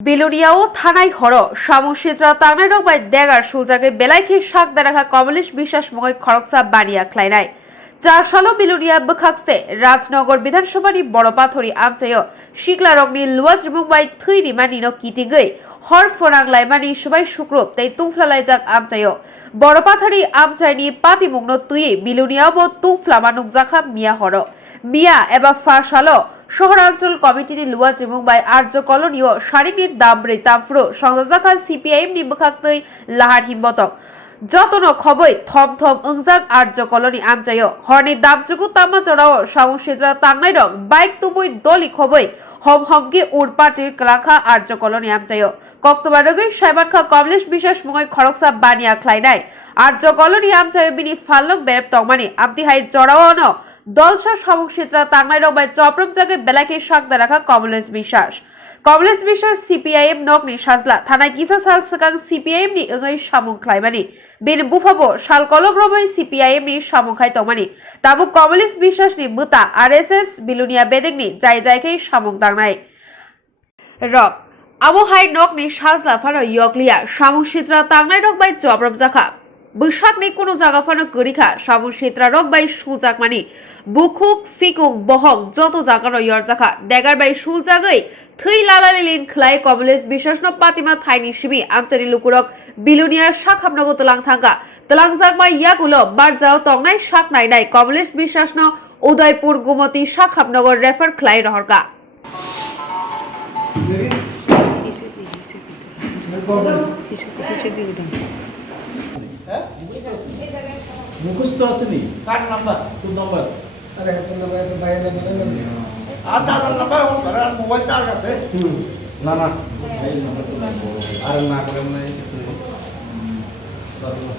বিলুনিয়াও থানায় হর সামুসিত্রা তাংনাই rock by দেগার সুলজাগে বেলাইখি শাক দেরাখা কমলেশ বিশ্বাস মগৈ খরকসা বানিয়া খ্লাইনাই 4 সালো বিলুনিয়া বখাকসে রাজনগর বিধানসভাनि বড়পাথরি আমচাयो শিকলা রকনি লুয়াজ মুম্বাই থুইनि मानिनो कितिगै हर फोनांलायमानि सुबाय सुक्रुब तै तुफ्लालायजाक আমচাयो बड़पाथारि আমচাইनि पातिमुगनो तुयै बिलुनियाबो तुफ्लामा नुकजाखा मिया हर मिया एबा फारसालो शहरांचल कमिटिनि लुवाज मुम्बाई आर्য कलनियो सारिनि दामब्रै तामफ्रु संजाखा सीपीआईएमनि बखाक्तै लाहार हिम्बतक যতনো খবই থম থম ওংজাক আর্য কলোনি আমচাयो হরনি দামচুকু তামা চড়াও সামুসিদ্রা তাংনাই রক বাইক তুবুই দলি খবই হম হমকি উড়পাটির কলাখা আর্য কলোনি আমচাयो কক্তবারগৈ সাইবানখা কমলেশ বিশ্বাস মগৈ খরকসা বানিয়া খ্লাইনাই আর্য কলোনি আমচাयो বিনি ফালনক বেরেপ তংমানি আমতিহাই চড়াওনো দলসা সামুসিদ্রা তাংনাই রক বাই চপ্রম জাগে বেলাকে শাকদা রাখা কমলেশ বিশ্বাস सीपीआईएम नकनि साजला थानाय किसा साल सकां सीपीआईएम नि ओङै सामुं ख्लायमानि बेन बुफाबो साल कलग्रबै सीपीआईएम नि सामुंखाय तंमानि ताबु कमलेश বিশ্বাস नि बुता आरएसएस बिलुनिया बेदेगनि जाय जायखै सामुं दांनाय रक आबहाय नकनि साजला फानो यकलिया सामुंसित्रा तांनाय रक बाय जब्रब जाखा बैसागनि कोनो जागाफानो गरिखा सामुंसित्रा रक बाय सुलजाकमानि बुखुक फिकुं बहक जत जागानो यरजाखा देगार बाय सुलजागै थै लालालिलिं ख्लाय कमलेश বিশ্বাসनो पातिमा थाइनि सिबि आमचानि लुकुरक बिलुनिया शाखामनगो तलां थांगा तलांजाकमा यागुलो बारजाव तंनाय शाक नायनाय कमलेश বিশ্বাসनो उदयपुर गुमती शाखामनगर रेफार ख्लाय रहरका মুখস্থ আছে নি কার্ড নাম্বার কোন নাম্বার আরে কোন নাম্বার তো বাইরে নাম্বার আধার নাম্বার ও সারা মোবাইল চার্জ আছে না না এই নাম্বার তো আর না করে মানে